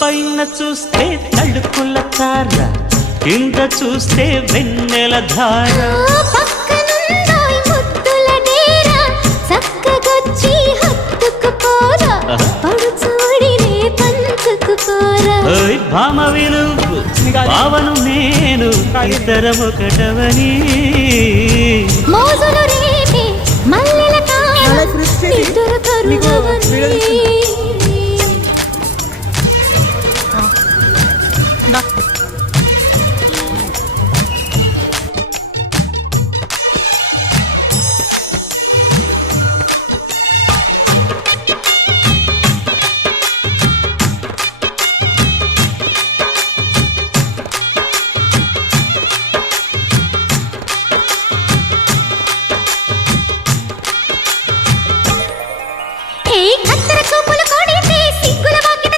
పైన చూస్తే తడుకుల తార, కింద చూస్తే వెన్నెల ధార. పక్కనుందోయ్ ముద్దుల డేరా, చక్కగొచ్చి హత్తుకుపోరా, పడుచోడినే పంచుకుపోరా. భామ విలువు భావను నేను, ఇద్దరమొకటవని. మోజులు రేపే మల్లెల కాడ, ఇద్దరు కరువవని.